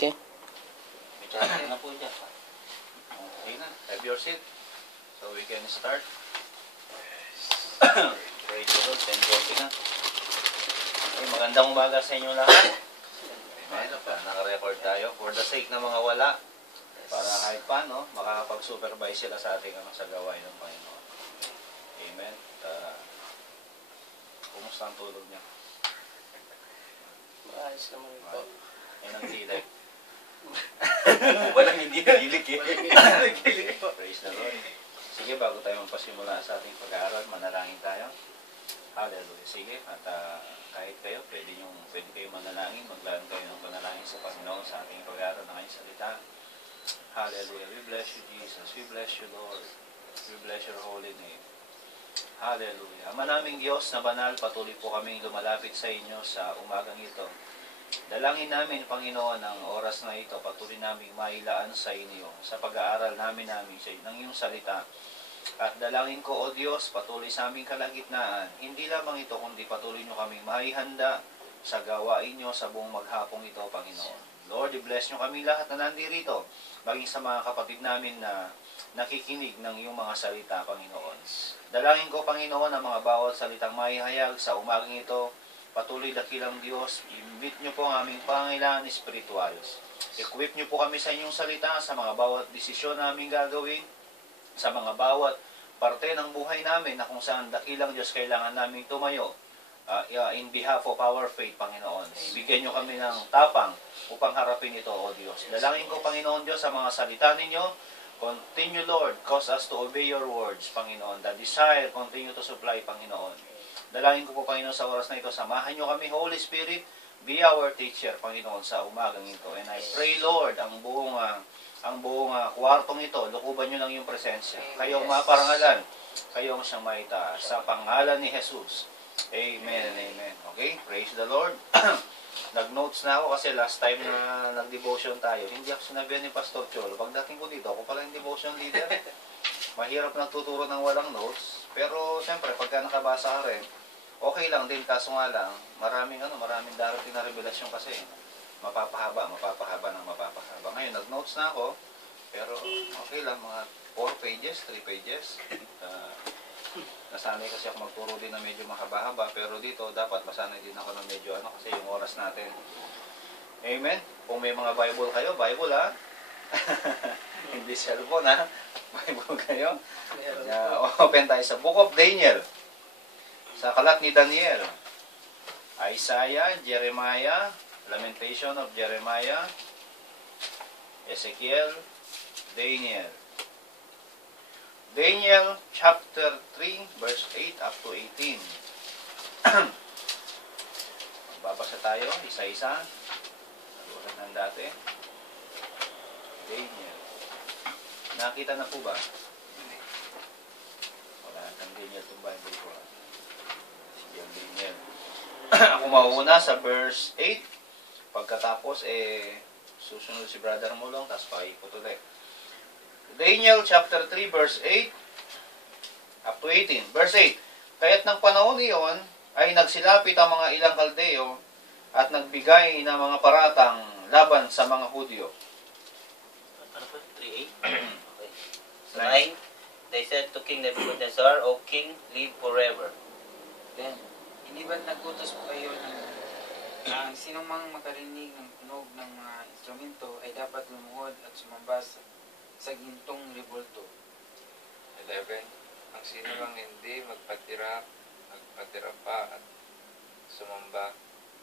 Okay. May chance na po dyan. Okay na. Have your seat. So we can start. Praise the Lord. 10:40 na. Okay, magandang umaga sa inyo lahat. Amen. Naka-record tayo. For the sake ng mga wala, para kahit paano, makakapag-supervise sila sa ating sa gawain ng Panginoon. Amen. Kumusta ang tulog niya? Maayos naman po. Yan ang kilay. Walang hindi nagilig eh. Praise the Lord. Sige, bago tayo magpasimula sa ating pag-aaral, manalangin tayo. Hallelujah. Sige, at kahit kayo, pwede kayo manalangin, maglaan kayo ng panalangin sa Panginoon sa ating pag-aaral ng kanyang salita. Hallelujah. We bless you, Jesus. We bless you, Lord. We bless your holy name. Hallelujah. Ama naming Diyos na banal, patuloy po kaming lumalapit sa inyo sa umagang ito. Dalangin namin, Panginoon, ang oras na ito, patuloy namin mailaan sa inyo sa pag-aaral namin ng iyong salita. At dalangin ko, O Diyos, patuloy sa aming kalagitnaan. Hindi lamang ito, kundi patuloy nyo kaming maihanda sa gawain nyo sa buong maghapong ito, Panginoon. Lord, i-bless nyo kami lahat na nandirito, maging sa mga kapatid namin na nakikinig ng iyong mga salita, Panginoon. Dalangin ko, Panginoon, ang mga bawat salitang maihayag sa umagang ito, patuloy dakilang Diyos, i-meet nyo po ang aming pangailangan espiritual. Equip nyo po kami sa inyong salita sa mga bawat desisyon namin gagawin, sa mga bawat parte ng buhay namin na kung saan dakilang Diyos kailangan namin tumayo in behalf of our faith, Panginoon. Bigyan nyo kami ng tapang upang harapin ito, O Diyos. Dalangin ko, Panginoon Diyos, sa mga salita ninyo. Continue, Lord, cause us to obey your words, Panginoon. The desire, continue to supply, Panginoon. Dalangin ko po, Panginoon, sa oras na ito, samahan nyo kami, Holy Spirit, be our teacher, Panginoon, sa umagang ito. And I pray, Lord, ang buong kwartong ito, lukuban nyo lang yung presensya. Kayong maparangalan, kayong siyang maitaas. Sa pangalan ni Jesus. Amen and amen. Okay? Praise the Lord. Nag-notes na ako kasi last time na nag-devotion tayo, hindi ako sinabihan ni Pastor Cholo. Pagdating ko dito, ako pala yung devotion leader. Mahirap nagtuturo ng walang notes. Pero, siyempre, pagka nakabasa ka rin, okay lang din, kaso nga lang, maraming darating na revelasyon kasi. Mapapahaba. Ngayon, nag-notes na ako, pero okay lang, mga 4 pages, 3 pages. Nasanay kasi ako magturo din na medyo mahaba-haba, pero dito dapat masanay din ako na medyo kasi yung oras natin. Amen? Kung may mga Bible kayo, Bible ha? Hindi cellphone ha? Bible kayo? Open tayo sa Book of Daniel. Sa kalat ni Daniel. Isaiah, Jeremiah, Lamentation of Jeremiah, Ezekiel, Daniel. Daniel chapter 3 verse 8 up to 18. Babasa tayo isa-isa. Tulad ng dati. Daniel. Nakita na po ba? Wala kang Daniel itong Bible ko. Sige ang Daniel. Ako mauna sa verse 8. Pagkatapos susunod si Brother Mulong, tapos paikot ulit. Daniel chapter 3 verse 8 up to 18. Verse 8. Kaya't ng panahon iyon ay nagsilapit ang mga ilang Kaldeo at nagbigay ng mga paratang laban sa mga Hudyo. Ano po? 3:8? Okay. So 9, they said to King Nebuchadnezzar, O King, live forever. Then, hindi ba nagutos po kayo ng sinong mang makarinig ng tunog ng mga instrumento ay dapat lumuhod at sumamba sa gintong rebulto? 11. Ang sino mang hindi magpatira pa at sumamba,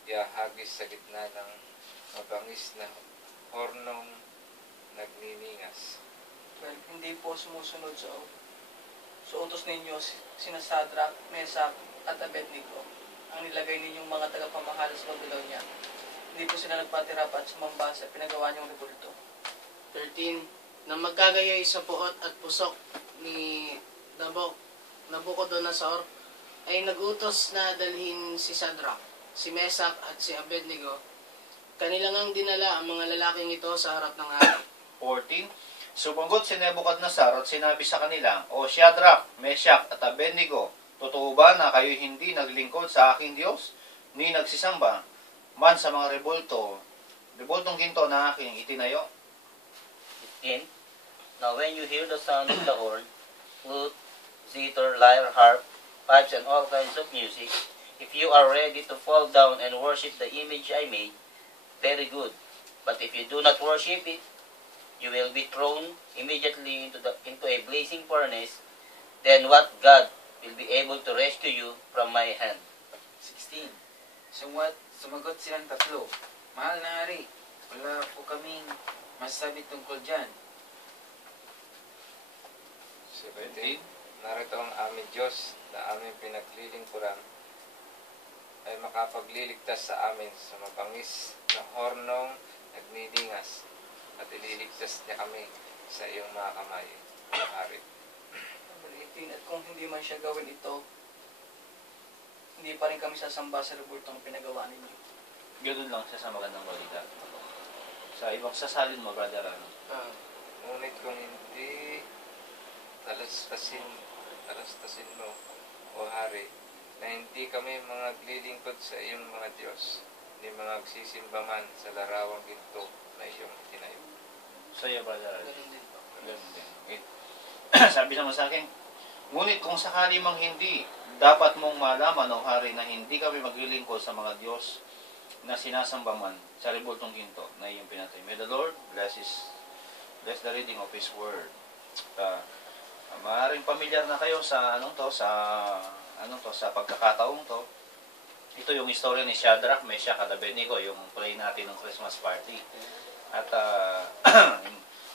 ihahagis sa gitna ng mabangis na hornong nagniningas. Well, hindi po sumusunod sa utos ninyo sina Sadrach, Mesach at Abednego. Ang nilagay ninyong mga tagapamahala sa Babylonia. Hindi po sila nagpatira pa at sumamba sa pinagawa niyong rebulto. 13. Na magkagayay sa puot at pusok ni Nabucodonosor ay nagutos na dalhin si Sadrach, si Mesach at si Abednego. Kanilang ang dinala ang mga lalaking ito sa harap ng hari. 14. Sumagot si Nebuchadnezzar at sinabi sa kanila, O Shadrach, Meshach at Abednego, totoo ba na kayo hindi naglingkod sa aking Diyos, ni nagsisamba man sa mga rebulto Rebultong ginto na aking itinayo. 15. Now when you hear the sound of the horn, flute, zither, lyre, harp, pipes, and all kinds of music, if you are ready to fall down and worship the image I made, very good. But if you do not worship it, you will be thrown immediately into a blazing furnace. Then what God will be able to rescue you from my hand? 16. Sumagot silang tatlo, Mahal na hari, wala po kaming masasabi tungkol dyan. 17. Narito ang aming Diyos na aming pinaglilingkuran ay makapagliligtas sa amin sa mabangis na hornong nagniningas at ililigtas niya kami sa iyong mga kamay, hari. Number 18, at kung hindi man siya gawin ito, hindi pa rin kami sasamba sa rebultong pinagawa ninyo. Ganun lang siya sa magandang balita. Sa ibang sasalin mo, brother, ano? Ngunit kung hindi talastasin mo, o hari, na hindi kami mga glilingkod sa iyong mga Diyos, ni mga agsisimba man sa larawang ginto na iyong tinayo. Sa iyo, brother. Ganun din po. Ganun din. Okay. Sabi naman sa akin, ngunit kung sakali mang hindi, dapat mong malaman, o hari, na hindi kami maglilingkod sa mga Diyos na sinasamba man sa rebultong ginto na iyong pinatay. May the Lord bless the reading of His Word. Maaaring pamilyar na kayo sa sa pagkakataong to. Ito yung istorya ni Shadrach, Meshach at Abednego, yung play natin ng Christmas party. At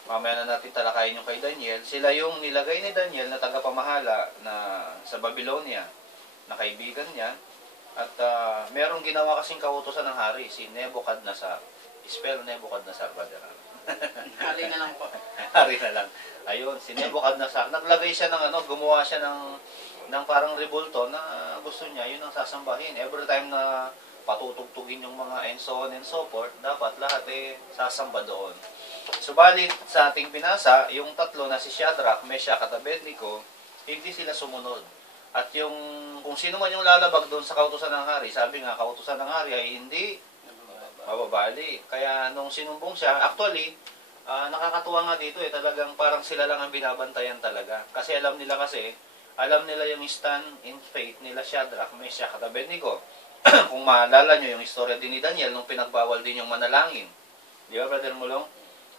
mamaya na natin talakayin yung kay Daniel. Sila yung nilagay ni Daniel na tagapamahala na sa Babylonia, na kaibigan niya. At merong ginawa kasing kautusan ng hari, si Nebuchadnezzar. Spell Nebuchadnezzar, brother. Hali na lang po. Hari na lang. Ayun, si Nebuchadnezzar. Naglagay siya ng gumawa siya ng parang rebulto na gusto niya, yun ang sasambahin. Every time na patutugtugin yung mga and so on and so forth, dapat lahat sasamba doon. Subalit sa ating binasa, yung tatlo na si Shadrach, Meshach at Abednego, hindi sila sumunod. At kung sino man yung lalabag doon sa kautusan ng hari, sabi nga, kautusan ng hari ay hindi mababali. Kaya nung sinumbong siya, actually, nakakatuwa nga dito talagang parang sila lang ang binabantayan talaga. Kasi alam nila yung stand in faith nila Shadrach, Meshach at Abednego. Kung maalala nyo yung istorya din ni Daniel nung pinagbawal din yung manalangin. Di ba, Brother Mulong?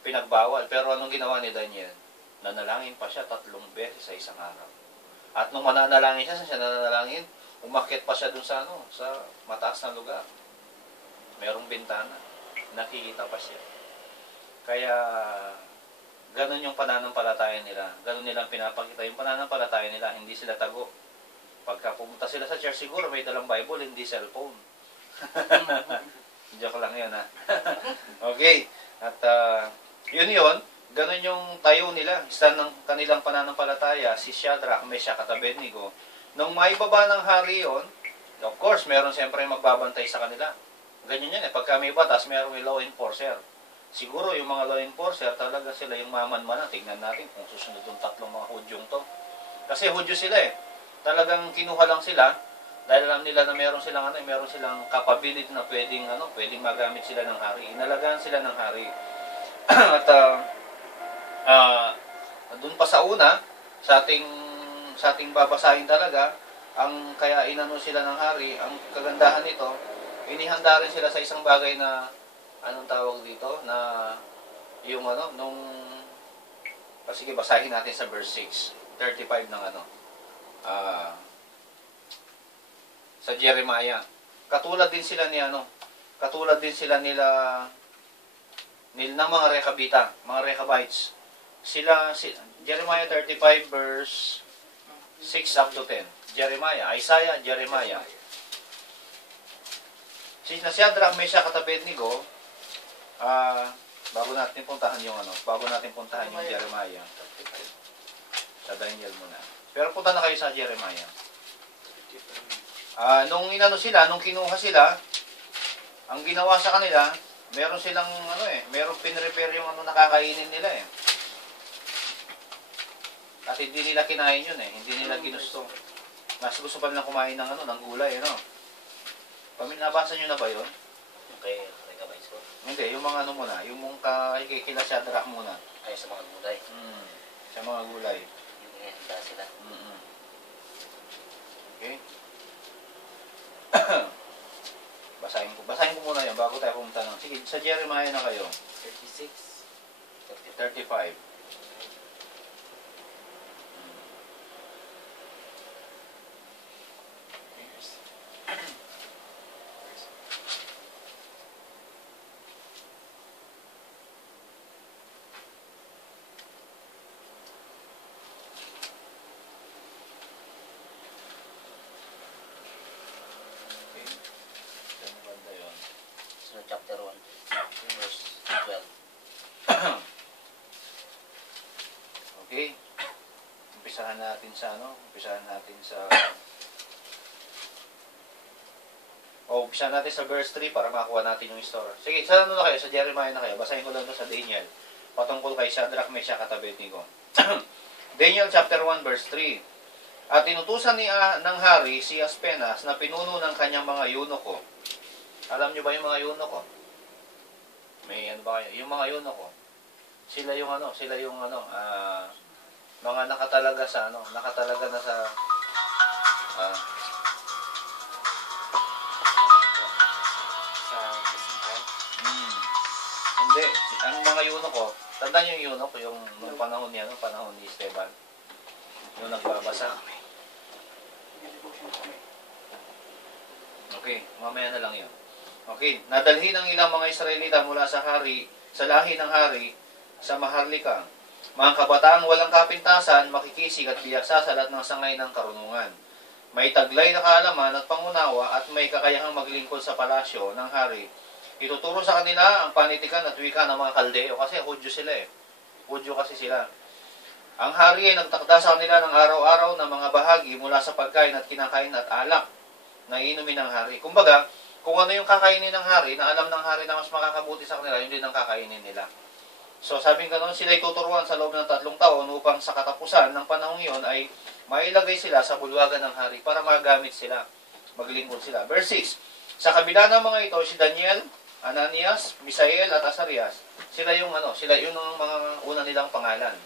Pinagbawal. Pero anong ginawa ni Daniel? Nanalangin pa siya 3 beses sa isang araw. At nung mananalangin siya nananalangin, umakyat pa siya dun sa mataas na lugar. Merong bintana. Nakikita pa siya. Kaya, ganun yung pananampalataya nila. Ganun nilang pinapakita yung pananampalataya nila. Hindi sila tago. Pagka pumunta sila sa church, siguro may dalang Bible, hindi cellphone. Joke lang yun, ha? Okay. At, yun. Ganun yung tayo nila. Stand ng kanilang pananampalataya, si Shadrach, Meshach at Abednego. Nung maibaba ng hari yun, of course, meron siyempre magbabantay sa kanila. Ganyan yan. Pagka may batas, meron law enforcer. Siguro yung mga law enforcer, talaga sila yung mamanmanan. Tingnan natin kung susunod yung 3 mga Hudyong to. Kasi Hudyo sila Talagang kinuha lang sila dahil alam nila na meron silang capability na pwedeng magamit sila ng hari. Inalagaan sila ng hari. At doon pa sa una, sa ating babasahin talaga, kaya inano sila ng hari, ang kagandahan nito, inihanda rin sila sa isang bagay na, anong tawag dito, na yung sige, basahin natin sa verse 6, 35 ng sa Jeremiah. Katulad din sila ng mga Rechabites. Jeremiah 35 verse 6 up to 10. Isaiah, Jeremiah. Na Shadrach, Meshach at Abednego, bago natin puntahan yung Jeremiah. Sa Daniel muna. Pero punta na kayo sa Jeremiah. Nung kinuha sila, ang ginawa sa kanila, meron silang meron pinrepair yung nakakainin nila At hindi nila kinain yun hindi nila ginusto. Mas gusto pa nilang kumain ng gulay Nabasa nyo na ba yun? Okay, megabytes ko. Hindi, yung mga ano muna, yung mong kila Shadrach muna. Ay, sa mga gulay. Sa mga gulay. Yung ihanda sila. Okay? Basahin ko muna yan bago tayo pumunta ng. Sige, sa Jeremiah na kayo. 36. 35. So, chapter 1, verse 12. Okay. Umpisahan natin sa umpisahan natin sa verse 3 para makuha natin yung story. Sige, sa ano na kayo? Sa Jeremiah na kayo. Basahin ko lang sa Daniel. Patungkol kay Shadrach, Meshach at Abednego. Daniel chapter 1 verse 3. At tinutusan ng hari si Aspenas na pinuno ng kanyang mga eunuko. Alam niyo ba yung mga eunuko? May ano ba kayo? Yung mga eunuko. Sila yung mga nakatalaga na sa hindi, ang mga eunuko, tandaan niyo yung eunuko, yung nung panahon niya, nung panahon ni Esteban, yung nagbabasa. Okay, mamaya na lang yun. Okay, nadalhin ang ilang mga Israelita mula sa lahi ng hari, sa Maharlika. Mga kabataang walang kapintasan, makikisig at biyasa sa lahat ng sangay ng karunungan. May taglay na kaalaman at pangunawa at may kakayahang maglingkod sa palasyo ng hari. Ituturo sa kanila ang panitikan at wika ng mga Kaldeo kasi Hudyo sila eh. Hudyo kasi sila. Ang hari ay nagtakda sa kanila ng araw-araw na mga bahagi mula sa pagkain at kinakain at alak na inumin ng hari. Kumbaga, kung ano yung kakainin ng hari, na alam ng hari na mas makakabuti sa kanila, yun din ang kakainin nila. So, sabing gano'n, sila tuturuan sa loob ng 3 taon upang sa katapusan ng panahong iyon ay mailagay sila sa bulwagan ng hari para magamit sila, maglingkod sila. Verse 6, sa kabila ng mga ito, si Daniel, Ananias, Misael at Azarias, sila yung ang mga una nilang pangalan.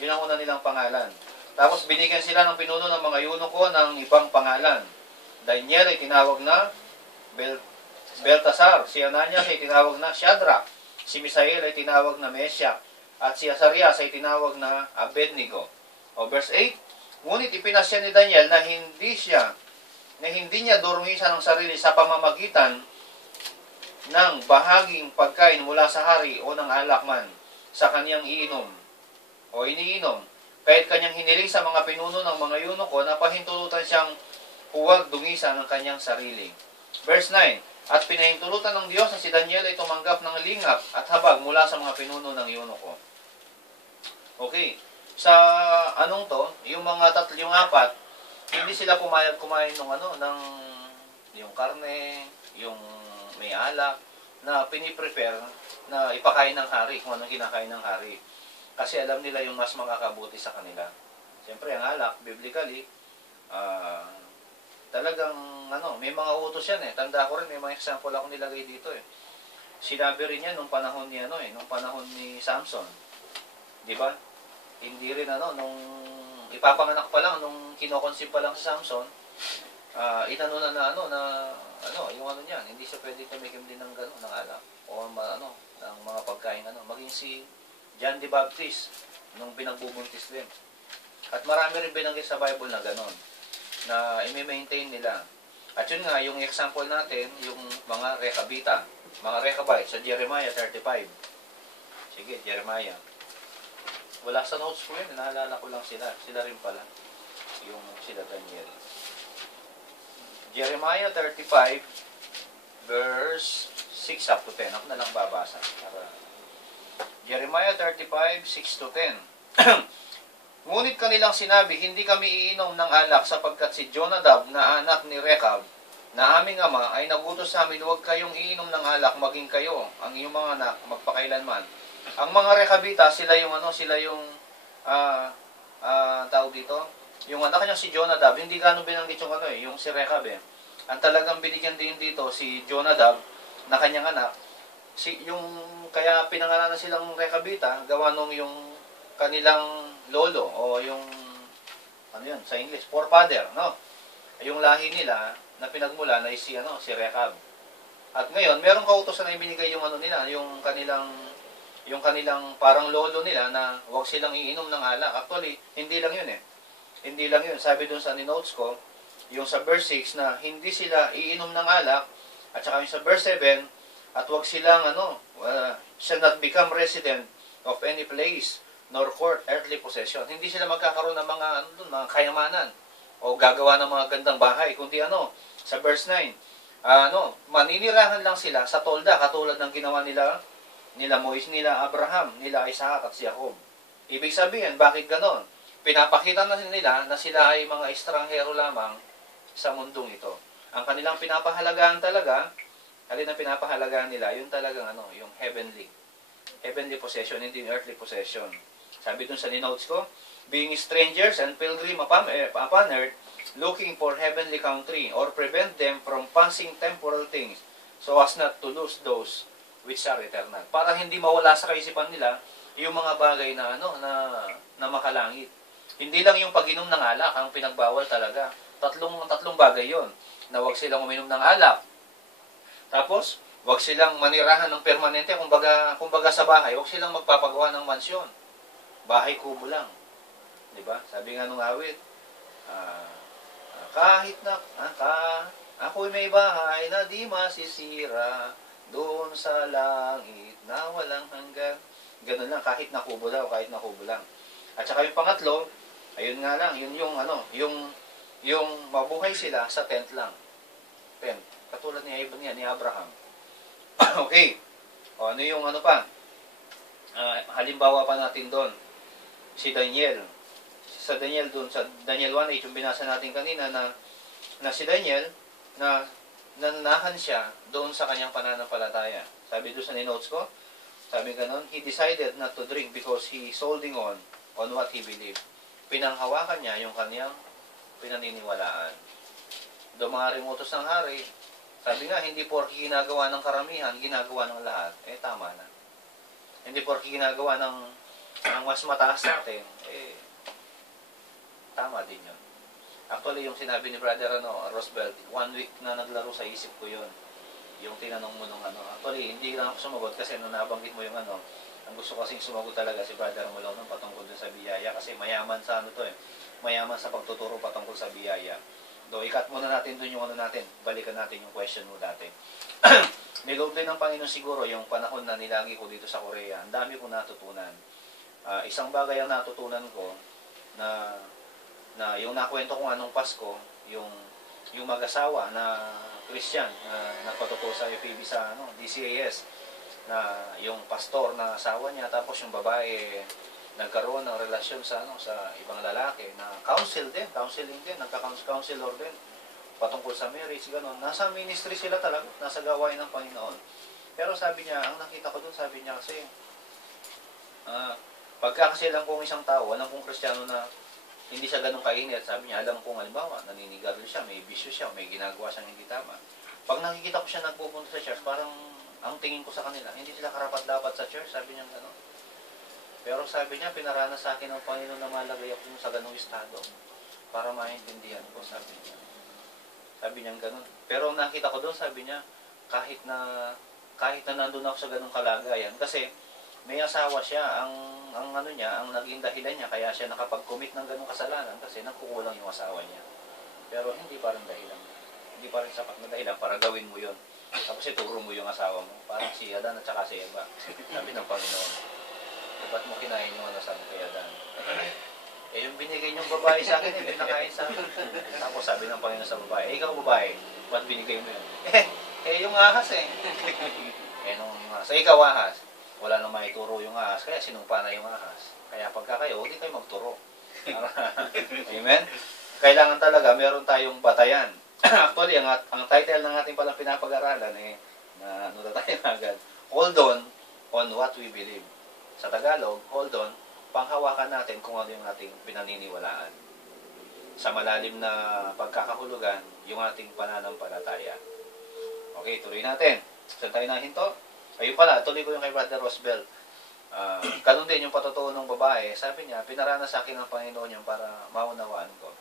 Yun ang una nilang pangalan. Tapos binigyan sila ng pinuno ng mga eunuko ng ibang pangalan. Daniel ay tinawag na Beltasar, si Ananias ay tinawag na Shadrach, si Misael ay tinawag na Meshach, at si Azarias ay tinawag na Abednego. O verse 8, ngunit ipinasya ni Daniel na hindi niya durungisan ang sarili sa pamamagitan ng bahaging pagkain mula sa hari o ng alak man sa kanyang iniinom. Kahit kanyang hiniling sa mga pinuno ng mga eunuko na pahintulutan siyang huwag dungisan ang kanyang sarili. Verse 9, at pinahintulutan ng Diyos na si Daniel ay tumanggap ng lingap at habag mula sa mga pinuno ng eunuko. Okay, sa yung yung apat, hindi sila pumayag kumain ng yung karne, yung may alak, na piniprepare na ipakain ng hari, kung anong kinakain ng hari. Kasi alam nila yung mas makakabuti sa kanila. Siyempre, ang alak, biblically, talagang, may mga utos yan eh. Tanda ko rin, may mga example ako nilagay dito eh. Sinabi rin yan nung panahon ni, nung panahon ni Samson. Di ba? Hindi rin, nung ipapanganak pa lang, nung kinokonsip pa lang si Samson, inano yung niyan, hindi siya pwede tumikim din ng gano'n, ng alak, o ng mga pagkain, maging si John the Baptist, nung pinagbubuntis din. At marami rin binanggit sa Bible na gano'n, na i-maintain nila. At yun nga, yung example natin, yung mga Rechabita, mga Rechabites, sa Jeremiah 35. Sige, Jeremiah. Wala sa notes ko yun, naalala ko lang sila. Sila rin pala, yung sila Daniel. Jeremiah 35, verse 6 up to 10. Ako na lang babasa. Jeremiah 35, 6 to 10. Ngunit kanilang sinabi, hindi kami iinom ng alak sapagkat si Jonadab na anak ni Rechab, na aming ama, ay nagutos sa amin, huwag kayong iinom ng alak, maging kayo, ang iyong mga anak, magpakailanman. Ang mga Rechabita, sila yung tawag dito, yung anak niya si Jonadab, hindi gano'n binanggit yung si Rechab eh. Ang talagang binigyan din dito si Jonadab, na kanyang anak, yung kaya pinangalanan silang Recabita, gawa nung yung kanilang lolo o yung ano yun sa English, forefather, no? Yung lahi nila na pinagmulan ay si Recab. At ngayon, merong kautusan na ibinigay yung nila, yung kanilang parang lolo nila na huwag silang iinom ng alak. Actually, hindi lang yun eh. Hindi lang yun. Sabi dun sa notes ko, yung sa verse 6 na hindi sila iinom ng alak, at saka yung sa verse 7, at huwag silang shall not become resident of any place nor court earthly possession. Hindi sila magkakaroon ng mga kayamanan o gagawa ng mga gandang bahay, kundi sa verse 9, maninirahan lang sila sa tolda katulad ng ginawa nila Moises, nila Abraham, nila Isaac at si Jacob. Ibig sabihin, bakit ganon? Pinapakita na nila na sila ay mga estranghero lamang sa mundong ito. Ang kanilang pinapahalagahan talaga, alin ang pinapahalagahan nila, yun talagang yung heavenly possession, hindi earthly possession. Sabi dun sa notes ko, being strangers and pilgrim upon earth, looking for heavenly country, or prevent them from passing temporal things, so as not to lose those which are eternal. Para hindi mawala sa kaisipan nila yung mga bagay na makalangit. Hindi lang yung pag-inom ng alak ang pinagbawal talaga. Tatlong bagay yon, na wag silang uminom ng alak. Tapos, wag silang manirahan ng permanente, kumbaga sa bahay, wag silang magpapagawa ng mansyon. Bahay kubo lang. 'Di ba? Sabi nga nung awit, kahit na ako'y may bahay na di masisira doon sa langit na walang hanggan. Ganun lang, kahit na kubo lang. At saka yung pangatlo, ayun nga lang, yun yung mabuhay sila sa tent lang. Tent. Katulad ni Abraham. Okay. O, ano yung pa? Halimbawa pa natin doon. Si Daniel. Sa Daniel doon, sa Daniel 1:8, yung binasa natin kanina na si Daniel, na nananahan siya doon sa kanyang pananampalataya. Sabi doon sa notes ko, sabi ganon, he decided not to drink because he is holding on what he believed. Pinanghawakan niya yung kanyang pinaniniwalaan. Doon mga rimutos ng hari, sabi nga, hindi porke ginagawa ng karamihan, ginagawa ng lahat, tama na. Hindi porke ginagawa ng mas mataas natin, tama din yun. Actually, yung sinabi ni Brother Roosevelt, 1 week na naglaro sa isip ko yun. Yung tinanong mo nung Actually, hindi lang ako sumagot kasi nung nabanggit mo yung ang gusto kasing sumagot talaga si Brother Mulong patungkol dun sa biyaya kasi mayaman sa mayaman sa pagtuturo patungkol sa biyaya. Do, ikat muna natin dun yung natin, balikan natin yung question mo dati. Niloob din ng Panginoon siguro yung panahon na nilagi ko dito sa Korea. Ang dami kong natutunan. Isang bagay ang natutunan ko na yung nakwento ko nung Pasko, yung mag-asawa na Christian na nagpatotoo sa FEB sa DCAS, na yung pastor na asawa niya, tapos yung babae nagkaroon ng relasyon sa ibang lalaki na counseling din, nagka-counselor din patungkol sa marriage, gano'n. Nasa ministry sila talaga, nasa gawain ng Panginoon. Pero sabi niya, ang nakita ko doon, sabi niya kasi, pagka kasi alam kong isang tao, alam kong Kristiyano na hindi siya ganun kainit, sabi niya, alam kong halimbawa, naninigarilyo siya, may bisyo siya, may ginagawa siyang hindi tama. Pag nakikita ko siya nagpupunta sa church, parang ang tingin ko sa kanila, hindi sila karapat-dapat sa church, sabi niya gano'n. Pero sabi niya, pinaranas sa akin ng Panginoon na malagay ako sa ganung estado para maintindihan ko, sabi niya. Sabi niya gano'n. Pero nakita ko doon, sabi niya, kahit na nandun ako sa ganung kalagayan, kasi may asawa siya, ang naging dahilan niya, kaya siya nakapag-commit ng ganung kasalanan kasi nagkukulang yung asawa niya. Pero hindi pa rin dahilan. Hindi pa rin sapat na dahilan para gawin mo yon. Tapos ituro mo yung asawa mo, parang si Adan at saka si Eva. Sabi ng Panginoon, ba't mo kinain yung sabi kay Adan? Yung binigay niyong babae sa akin, pinakain sa akin. Tapos sabi ng Panginoon sa babae, ikaw babae, ba't binigay mo yun? Yung ahas nung ahas. Ikaw ahas, wala nang maituro yung ahas, kaya sinumpa na yung ahas. Kaya pagka kayo, hindi kayo magturo. Amen? Kailangan talaga, meron tayong batayan. Actually, ang title ng ating palang pinapag-aralan na tayo agad, hold on what we believe. Sa Tagalog, hold on, panghawakan natin kung ano yung ating pinaniniwalaan. Sa malalim na pagkakahulugan, yung ating pananampalataya. Okay, tuloy natin. Saan tayo nahinto? Ayun pala, tuloy ko yung kay Brother Rosbel. Ganun din yung patutuo ng babae. Sabi niya, pinaranas sa akin ng Panginoon yan para maunawaan ko.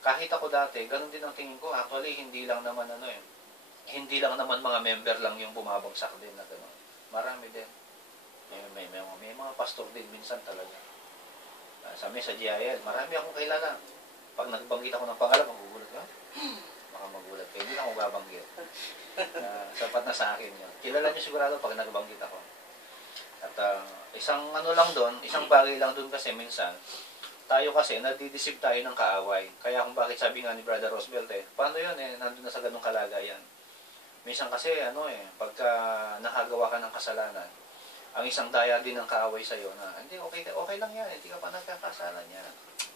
Kahit ako dati, ganun din ang tingin ko. Actually, hindi lang naman hindi lang naman mga member lang yung bumabagsak din na gano'n. Marami din. May mga pastor din minsan talaga. Sabi sa GIL, marami akong kilala. Pag nagbanggit ako ng pangalan, magugulat ka. Baka magulat ka. Hindi lang ako babanggit. Sapat na sa akin yun. Kilala niyo sigurado pag nagbanggit ako. At isang isang bagay lang doon kasi minsan, tayo kasi nadidisip tayo ng kaaway. Kaya kung bakit sabi nga ni Brother Roosevelt, paano yun nandun na sa ganung kalagayan. Minsan kasi pagka nakagawa ka ng kasalanan, ang isang daya din ng kaaway sa'yo na, hindi, okay lang yan, hindi ka pa nagkakasalan yan.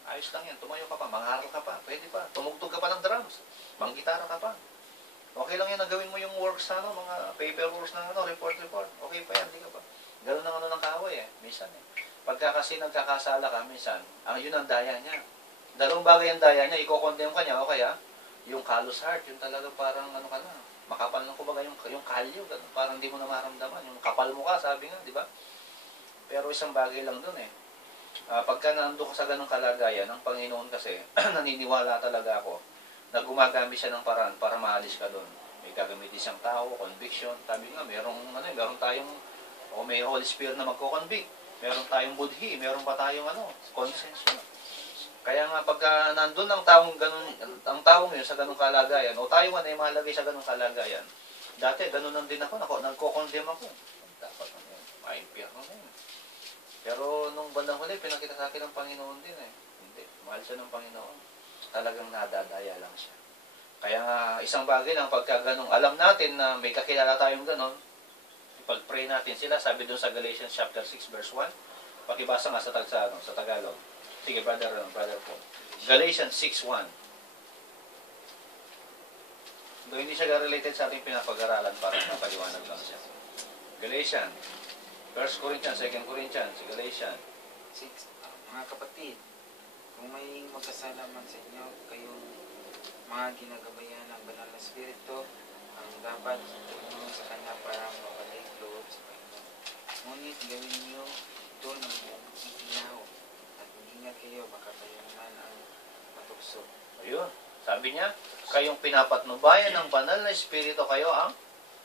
Ayos lang yan, tumayo ka pa, mangharal ka pa, pwede pa, tumugtog ka pa ng drums, manggitara ka pa. Okay lang yan na gawin mo yung works na, mga paper works na, report, okay pa yan, hindi ka pa. Ganun ang ng kaaway minsan Pagka kasi nagkakasala ka, minsan, yun ang daya niya. Dalawang bagay ang daya niya, i-condemn ka niya, o kaya, yung callous heart, yung talaga parang ka na, makapal lang kumbaga yung kalyo, parang hindi mo na maramdaman, yung kapal mo ka, sabi nga, di ba? Pero isang bagay lang dun pagka nandun ka sa ganung kalagayan, ang Panginoon kasi, naniniwala talaga ako, na gumagamit siya ng paraan para maalis ka dun. May gagamitin siyang tao, conviction, sabi nga, meron tayong, may Holy Spirit na magko-convict, meron tayong budhi, meron pa tayong konsensya. Kaya nga pagka nandun ang taong yun sa ganung kalagayan, o tayo man ay mahalagay sa ganung kalagayan, dati ganun lang din ako, nagko-condemn ako. Dapat ma-impyerno na yun. Pero nung bandang huli, pinakita sa akin ng Panginoon din Hindi, mahal siya ng Panginoon. Talagang nadadaya lang siya. Kaya nga, isang bagay lang, pagka ganun, alam natin na may kakilala tayong ganun, ipag-pray natin sila, sabi doon sa Galatians chapter 6 verse 1, pakibasa nga sa Tagalog. Sige, brother po. Galatians 6:1. Hindi siya related sa ating pinapag-aralan para mapaliwanag lang siya. Galatians, 1 Corinthians, 2 Corinthians, Galatians. 6. Mga kapatid, kung may magkasala man sa inyo, kayong mga ginagabayan ng banal na spirito, ang dapat tumulong sa kanya para mabalik loob sa Panginoon. Ngunit gawin niyo ito ng ginaw. Ingat kayo, baka kayo naman ang matukso. Ayun. Sabi niya, kayong pinapatnubayan ng banal na espiritu, kayo ang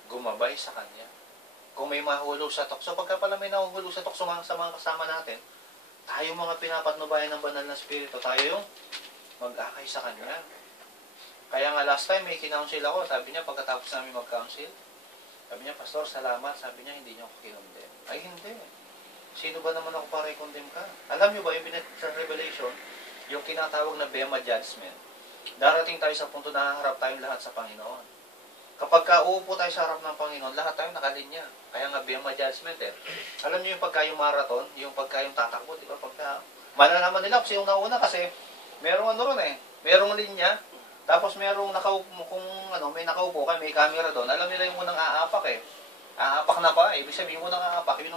gumabay sa kanya. Kung may mahulog sa tukso, pagka pala may nahuhulog sa tukso sa mga kasama natin, tayo mga pinapatnubayan ng banal na espiritu, tayo yung mag-akay sa kanya. Kaya nga last time may kinounsel ako, sabi niya pagkatapos namin mag-counsel, sabi niya, Pastor, salamat, sabi niya, hindi niyo ako kinondem. Ay, hindi. Sino ba naman ako para i-condemn ka? Alam niyo ba, yung sa Revelation, yung tinatawag na Bema Judgment, darating tayo sa punto na haharap tayong lahat sa Panginoon. Kapag uupo tayo sa harap ng Panginoon, lahat tayo nakalinya. Kaya nga Bema Judgment Alam niyo yung pagka yung marathon, yung pagka yung tatakbo, di ba? Pagka, malalaman nila kung sino nauna kasi, merong merong linya, tapos merong nakaupo, may nakaupo kayo, may camera doon, alam nila yung unang aapak Aapak na pa, ibig sabihin unang aapak, yun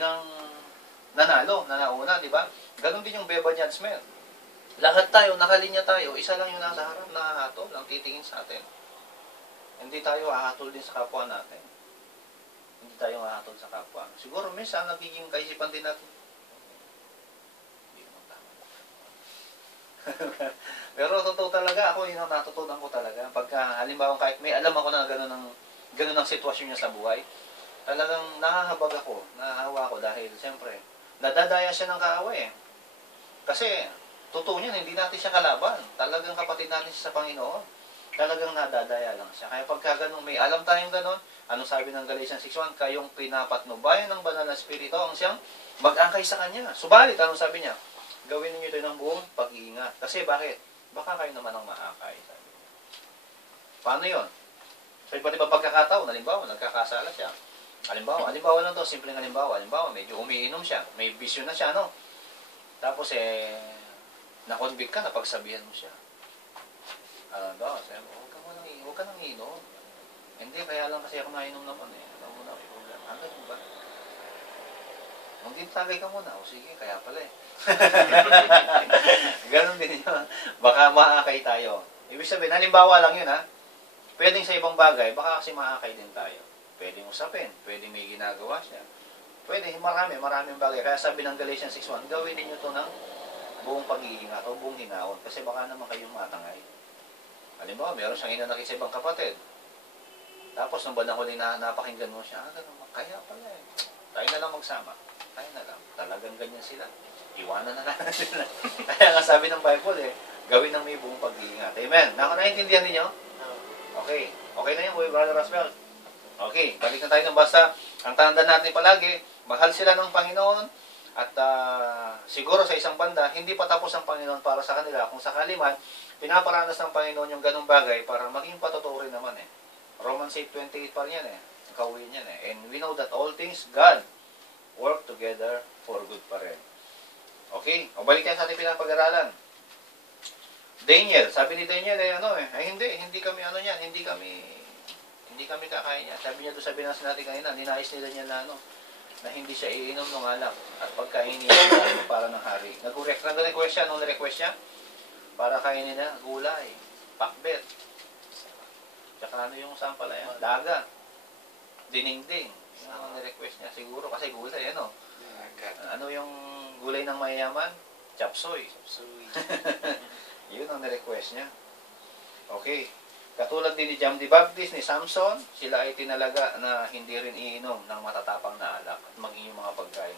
ang nanalo, nauna, di ba? Ganon din yung Bema Judgment. Lahat tayo, nakalinya tayo, isa lang yung nasa harap, nakahatol, ang titingin sa atin. Hindi tayo hahatol din sa kapwa natin. Hindi tayo hahatol sa kapwa. Siguro minsan, nagiging kaisipan din natin. Hindi naman tama. Pero totoo talaga, ako yun ang natutunan ko talaga. Pagka, halimbawa, kahit may alam ako na ganun ang sitwasyon niya sa buhay, talagang nahahabag ako, nahahawa ako dahil siyempre, nadadaya siya ng kaaway Kasi, totoo niyan, hindi natin siya kalaban. Talagang kapatid natin siya sa Panginoon. Talagang nadadaya lang siya. Kaya pagka ganun, may alam tayong ganun, anong sabi ng Galatians 6:1? Kayong pinapatnubayan ng banal na espiritu ang siyang mag-angkay sa kanya. Subalit, anong sabi niya? Gawin niyo ito ng buong pag-iingat. Kasi bakit? Baka kayo naman ang maakay. Sabi niya. Paano yun? Sa iba't ibang pagkakataon, halimbawa, nagkakasala siya. Halimbawa lang to, simpleng halimbawa, medyo umiinom siya, may bisyo na siya, no? Tapos na-convict ka, napagsabihan mo siya. Huwag ka nang iinom. Hindi, kaya lang kasi ako nainom naman Alam mo na, may problem. Ganun ba? Hindi, tagay ka muna. O sige, kaya pala Ganun din yun. Baka maakay tayo. Ibig sabihin, halimbawa lang yun Pwedeng sa ibang bagay, baka kasi maakay din tayo. pwedeng usapin, pwedeng may ginagawa siya. Pwede, maraming bagay. Kaya sabi ng Galatians 6:1, gawin ninyo to ng buong pag-iingat o buong hinaon. Kasi baka naman kayong matangay. Halimbawa, meron siyang inanakit sa ibang kapatid. Tapos, nung bandang huli na napakinggan mo siya, ganun, kaya pala eh. Tayo na lang magsama. Tayo na lang. Talagang ganyan sila. Iwanan na lang sila. Kaya nga sabi ng Bible eh, gawin ng may buong pag-iingat. Amen. Naintindihan ninyo? Okay. Okay na yun, Brother Rasmel. Okay, balik na tayo ng basta. Ang tanda natin palagi, mahal sila ng Panginoon at siguro sa isang banda, hindi pa tapos ang Panginoon para sa kanila. Kung sakali man, pinaparanas ng Panginoon yung ganung bagay para maging patotoo rin naman eh. Romans 8:28 pa rin yan eh. Kauwi niyan eh. And we know that all things, God, work together for good pa rin. Okay, o balik tayo sa ating pinapag-aralan. Daniel, sabi ni Daniel hindi kami hindi kami kakain niya. Sabi niya doon sa binasa natin kanina, ninais nila niya na hindi siya iinom ng alak at pagkainin niya para ng hari. Nag-request siya, nung request siya, para kainin niya, gulay, pakbet, tsaka yung sampalaya, daga, dinengding. Ang request niya, siguro, kasi gulay, ano yung gulay ng mayayaman? Chapsoy. Yun ang request niya. Okay. Katulad din ni John the Baptist, ni Samson, sila ay tinalaga na hindi rin iinom ng matatapang na alak at maging yung mga pagkain.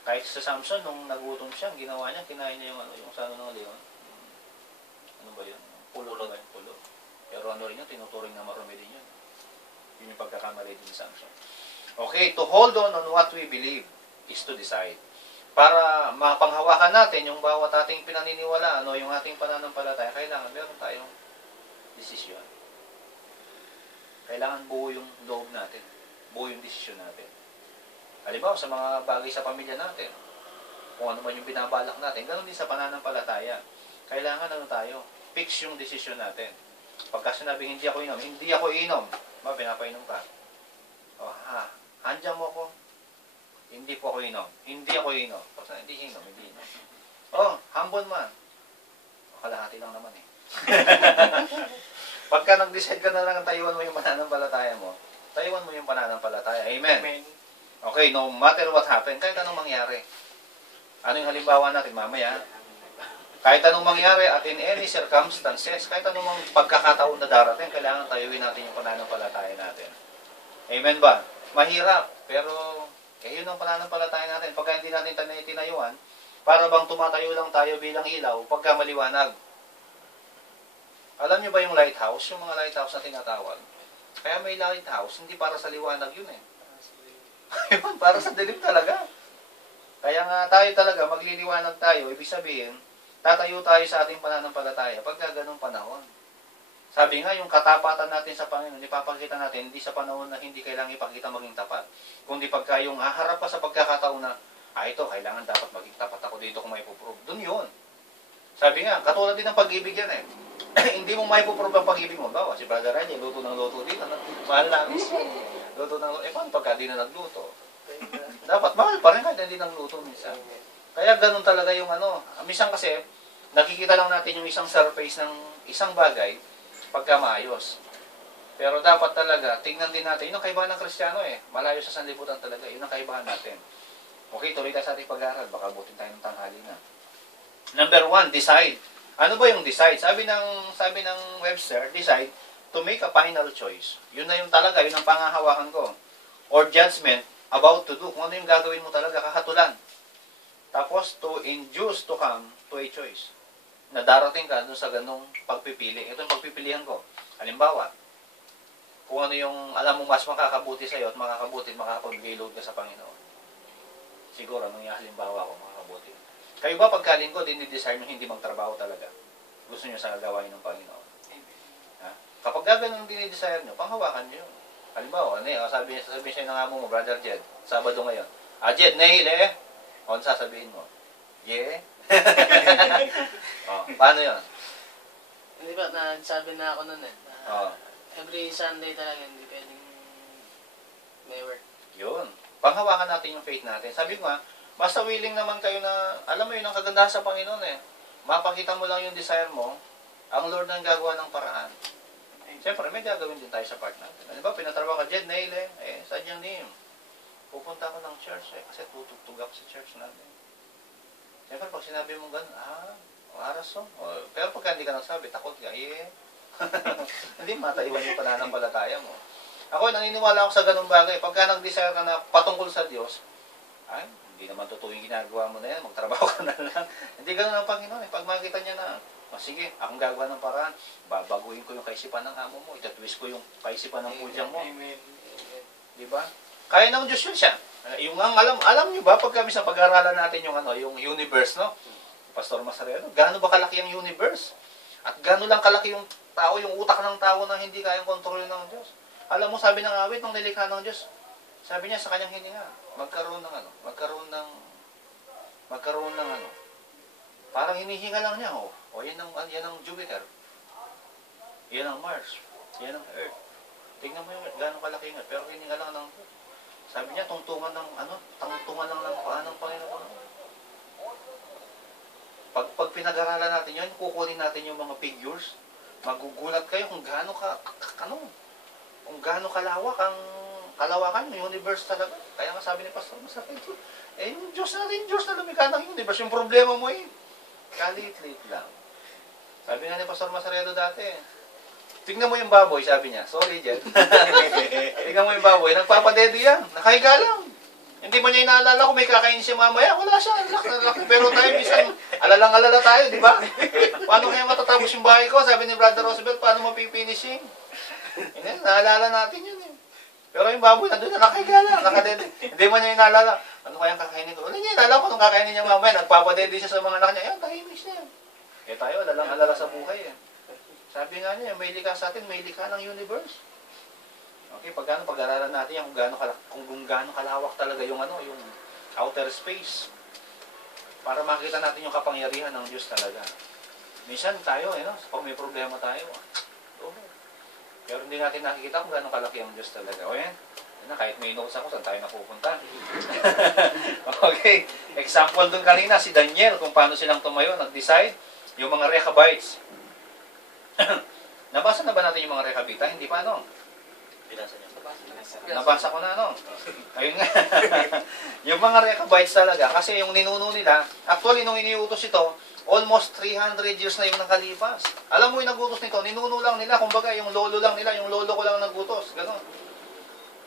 Kahit sa Samson, nung nagutom siya, ang ginawa niya, kinain niya yung sano ng leon. Ano ba yun? Pulo. Pero rin yun, tinuturing na marumi din yun. Yun yung pagkakamali din ni Samson. Okay, to hold on what we believe is to decide. Para mapanghawakan natin yung bawat ating pinaniniwalaan o yung ating pananampalataya, kailangan meron tayong desisyon. Kailangan buo yung loob natin. Buo yung desisyon natin. Halimbawa, sa mga bagay sa pamilya natin, kung ano man yung binabalak natin, ganoon din sa pananampalataya. Kailangan tayo, fix yung desisyon natin. Pagka sinabi, hindi ako inom. Pinapainom ka. Handyan mo ko. Hindi po ako inom. Hindi ako inom. Pagka hindi inom. Hambon man. Kalahati lang naman eh. Pagka nag-decide ka na lang, tayuan mo yung pananampalataya mo. Tayuan mo yung pananampalataya. Amen. Amen. Okay, no matter what happen, kahit anong mangyari. Ano yung halimbawa natin mamaya? Kahit anong mangyari at in any circumstances, kahit anong pagkakataon na darating, kailangan tayuin natin yung pananampalataya natin. Amen ba? Mahirap, pero yun ang pananampalataya natin. Pagka hindi natin tinayuan, para bang tumatayo lang tayo bilang ilaw pagka maliwanag. Alam niyo ba yung lighthouse? Yung mga lighthouse na tinatawag. Kaya may lighthouse, hindi para sa liwanag yun eh. Para sa dilim talaga. Kaya nga tayo talaga, magliliwanag tayo, ibig sabihin, tatayo tayo sa ating pananampalataya pagka ganung panahon. Sabi nga, yung katapatan natin sa Panginoon, ipapakita natin, hindi sa panahon na hindi kailangan ipakita maging tapat. Kundi pagka yung haharap pa sa pagkakataon na, ito, kailangan dapat maging tapat ako dito kung may puprove. Doon yun. Sabi nga, katulad din ng pag-ibig yan eh. Hindi mo may puprove ang pag-ibig mo. Bawa, si Brother Ryan, luto ng luto dito. Mahal lang. Luto ng luto. Paano pagka di na nagluto? Dapat mahal pa rin kahit hindi nagluto minsan. Kaya ganun talaga yung minsan kasi, nakikita lang natin yung isang surface ng isang bagay pagka maayos. Pero dapat talaga, tingnan din natin. Yun ang kaibahan ng Kristiyano eh. Malayo sa sanlibutan talaga. Yun ang kaibahan natin. Okay, tuloy tayo sa ating pag-aaral. Baka butin tayo ng tanghali na. Number 1, decide. Ano ba yung decide? Sabi ng Webster, decide to make a final choice. Yun na yung talaga, yun ang pangahawakan ko. Or judgment about to do. Kung ano yung gagawin mo talaga, kakatulan. Tapos, to induce to come to a choice. Na darating ka dun sa ganung pagpipili. Ito yung pagpipilian ko. Halimbawa, kung ano yung alam mo mas makakabuti sa'yo at makakapag-load ka sa Panginoon. Siguro, anong yung halimbawa ko makakabuti. Kayo ba pagkalingkod, dinidesire nyo hindi magtrabaho talaga? Gusto nyo sa gagawain ng Panginoon? Ha? Kapag gano'n dinidesire nyo, panghawakan nyo. Halimbawa, sabi siya ng amo mo, Brother Jed, Sabado ngayon. Jed, nahil eh. O, sasabihin mo? Yeah. Paano yun? Hindi ba, nagsabi na ako nun eh. Every Sunday talaga, hindi pwedeng may work. Yun. Panghawakan natin yung faith natin. Sabi ko nga, basta willing naman kayo na, alam mo yun, ang kagandahan sa Panginoon eh. Mapakita mo lang yung desire mo, ang Lord nang gagawa ng paraan. Siyempre, may gagawin din tayo sa part natin. Ano ba, pinatrabaho ka dyan, nail sadyang name. Pupunta ako ng church kasi tutugtog ako sa church natin. Siyempre, pag sinabi mo gano'n, aras pero pagka hindi ka nagsabi, takot ka, hindi mataiwan yung pananampalataya mo. Ako, naniniwala ako sa ganung bagay. Pagka nag-desire ka na patungkol sa Diyos, hindi naman totoo yung ginagawa mo na yan, magtrabaho ka na lang. Hindi ganun ang Panginoon. Pag makita niya na, sige, akong gagawa ng paraan, babaguhin ko yung kaisipan ng amo mo, itatwist ko yung kaisipan ng pudyang mo. Amen. Diba? Kaya ng Diyos yun siya. Yung alam niyo ba, pag kami sa pag-aaralan natin yung universe, no? Pastor Masarelo, gaano ba kalaki ang universe? At gaano lang kalaki yung tao, yung utak ng tao na hindi kayang kontrolin ng Diyos? Alam mo, sabi ng awit, nung nilikha ng Diyos, sabi niya sa kanyang hininga, magkaroon ng parang hinihinga lang niya, yan ang Jupiter. Yan ang Mars. Yan ang Earth. Tingnan mo yung gaano kalaki nga, pero hininga lang ng Diyos. Sabi niya, tungtungan lang ng paa ng Panginoon. Pag pinag-aralan natin yan, kukunin natin yung mga figures, magugulat kayo kung gaano kalawak ang kalawakan ng universe talaga. Kaya nga sabi ni Pastor Masarelo, yung Diyos na lumikha ng universe, yung problema mo kalit-lit lang. Sabi nga ni Pastor Masarelo dati, tingnan mo yung baboy, sabi niya. Sorry, Jen. Tingnan mo yung baboy, nagpapadede yan. Nakahiga lang. Hindi mo niya inaalala kung may kakainin siya mamaya. Wala siya. Laki. Pero tayo, minsan, alalang-alala tayo, di ba? Paano kaya matatapos yung bahay ko? Sabi ni Brother Roosevelt, paano mapifinishing? Naalala natin yun eh. Pero yung baboy, nandun na nakahiga lang. Nakadede. Hindi mo niya inaalala. Ano kaya kakainin ko? Wala niya inaalala kung kakainin niya mamaya. Nagpapadede siya sa mga anak niya. Yan, tahimik siya. Tayo, alalang-alala sa buhay eh. Sabi nga niya, may likha sa atin, may likha ng universe. Okay, pag-aralan natin yan, kung gaano kalawak talaga yung outer space. Para makita natin yung kapangyarihan ng Diyos talaga. Minsan tayo, pag may problema tayo, pero hindi natin nakikita kung gaano kalaki ang Diyos talaga. Kahit may notes ako, saan tayo napupunta? Okay, example dun kanina, si Daniel, kung paano silang tumayo, nag-decide, yung mga Rechabites. Nabasa na ba natin yung mga Rechabita? Hindi pa, Binasa niya. Nabasa ko na, Ayun nga. Yung mga Rechabites talaga, kasi yung ninuno nila, actually, nung iniutos ito, almost 300 years na yung nakalipas. Alam mo yung nagutos nito, ninuno lang nila, kumbaga, yung lolo lang nila, yung lolo ko lang nagutos. Ganon.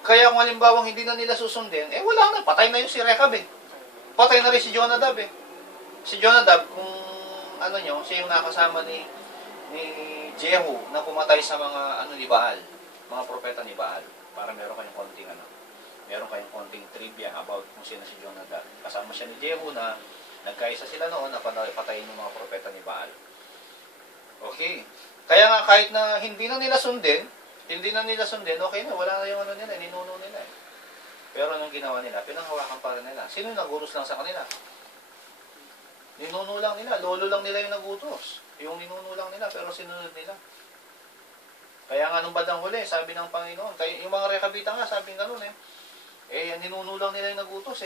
Kaya kung halimbawa hindi na nila susundin, wala na, patay na yung si Rechab Patay na rin si Jonadab Si Jonadab, kung siya yung nakasama ni Jehu na pumatay sa mga ni Baal, mga propeta ni Baal, para meron kayong konting trivia about kung sino si Jonadab. Kasama siya ni Jehu na nagkaisa sila noon na patayin ng mga propeta ni Baal. Okay. Kaya nga kahit na hindi na nila sundin, okay na, wala na yung nila, ninuno nila Pero anong ginawa nila? Pinanghawakan pa rin nila. Sino nagutos lang sa kanila? Ninuno lang nila, lolo lang nila yung nagutos. Yung ninuno lang nila, pero sinunod nila. Kaya nga nung bandang huli, sabi ng Panginoon, yung mga Rechabita nga, sabi ng ninuno lang nila yung nagutos